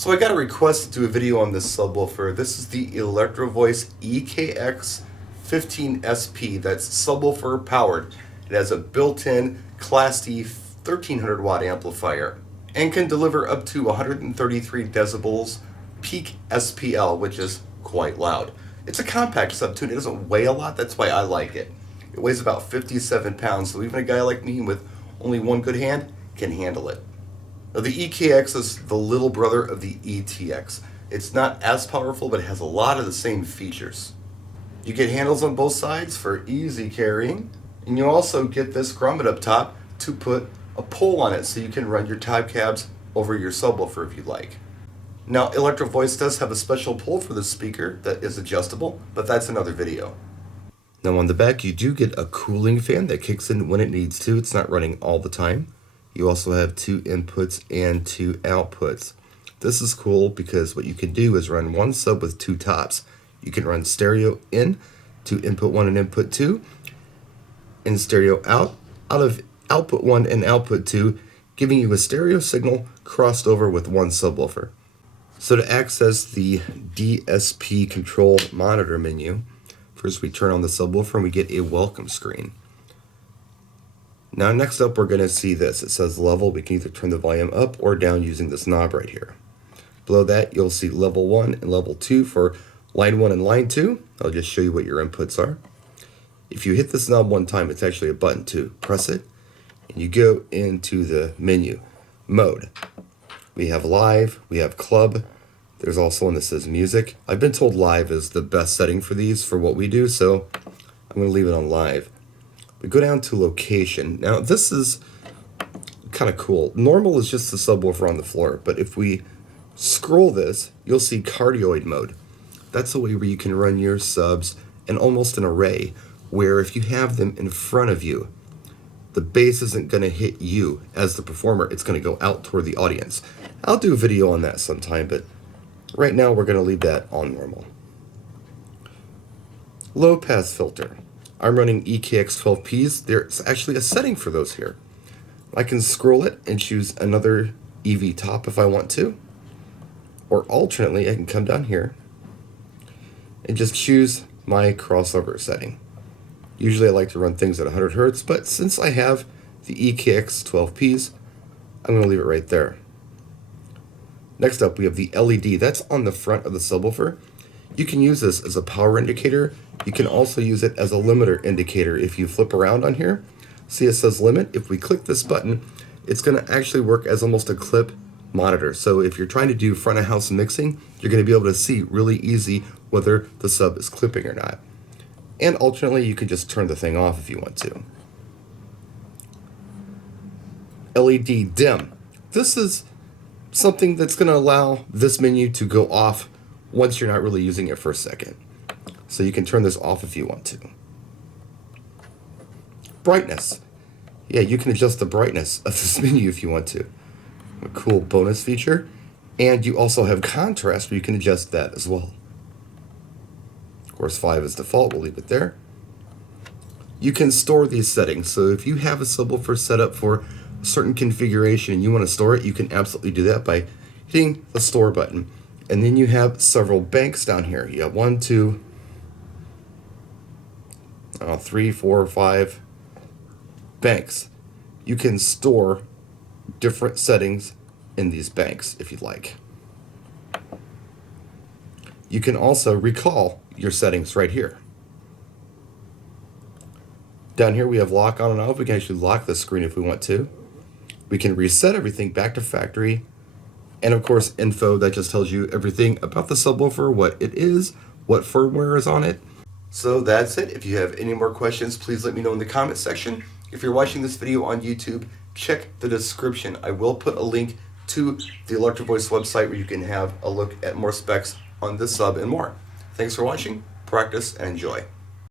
So I got a request to do a video on this subwoofer. This is the Electro-Voice EKX 15SP. That's subwoofer powered. It has a built-in Class D 1300 watt amplifier and can deliver up to 133 decibels peak SPL, which is quite loud. It's a compact subtune. It doesn't weigh a lot. That's why I like it. It weighs about 57 pounds, so even a guy like me with only one good hand can handle it. Now, the EKX is the little brother of the ETX. It's not as powerful, but it has a lot of the same features. You get handles on both sides for easy carrying, and you also get this grommet up top to put a pole on it so you can run your tab cabs over your subwoofer if you'd like. Now, Electro-Voice does have a special pole for the speaker that is adjustable, but that's another video. Now on the back, you do get a cooling fan that kicks in when it needs to. It's not running all the time. You also have 2 inputs and 2 outputs. This is cool because what you can do is run one sub with 2 tops. You can run stereo in to input 1 and input 2, and stereo out of output 1 and output 2, giving you a stereo signal crossed over with one subwoofer. So to access the DSP control monitor menu, first we turn on the subwoofer and we get a welcome screen. Now next up we're going to see this. It says level. We can either turn the volume up or down using this knob right here. Below that you'll see level 1 and level 2 for line 1 and line 2. I'll just show you what your inputs are. If you hit this knob one time, it's actually a button to press it, and you go into the menu. Mode. We have live, we have club. There's also one that says music. I've been told live is the best setting for these for what we do, so I'm going to leave it on live. We go down to location. Now this is kind of cool. Normal is just the subwoofer on the floor, but if we scroll this, you'll see cardioid mode. That's a way where you can run your subs in almost an array, where if you have them in front of you, the bass isn't going to hit you as the performer. It's going to go out toward the audience. I'll do a video on that sometime, but right now we're going to leave that on normal. Low pass filter. I'm running EKX 12Ps. There's actually a setting for those here. I can scroll it and choose another EV top if I want to. Or alternately, I can come down here and just choose my crossover setting. Usually I like to run things at 100 Hz, but since I have the EKX 12Ps, I'm going to leave it right there. Next up, we have the LED. That's on the front of the subwoofer. You can use this as a power indicator. You can also use it as a limiter indicator. If you flip around on here, see it says limit. If we click this button, it's going to actually work as almost a clip monitor. So if you're trying to do front of house mixing, you're going to be able to see really easy whether the sub is clipping or not. And alternately, you can just turn the thing off if you want to. LED dim. This is something that's going to allow this menu to go off once you're not really using it for a second. So you can turn this off if you want to. Brightness. Yeah, you can adjust the brightness of this menu if you want to. A cool bonus feature. And you also have contrast where you can adjust that as well. Of course, 5 is default. We'll leave it there. You can store these settings. So if you have a subwoofer set up for a certain configuration and you want to store it, you can absolutely do that by hitting the store button. And then you have several banks down here. You have 1, 2, 3, 4, 5 banks. You can store different settings in these banks if you'd like. You can also recall your settings right here. Down here we have lock on and off. We can actually lock the screen if we want to. We can reset everything back to factory. And of course, info that just tells you everything about the subwoofer, what it is, what firmware is on it. So that's it. If you have any more questions, please let me know in the comment section. If you're watching this video on YouTube, check the description. I will put a link to the Electro-Voice website where you can have a look at more specs on this sub and more. Thanks for watching, practice, and enjoy.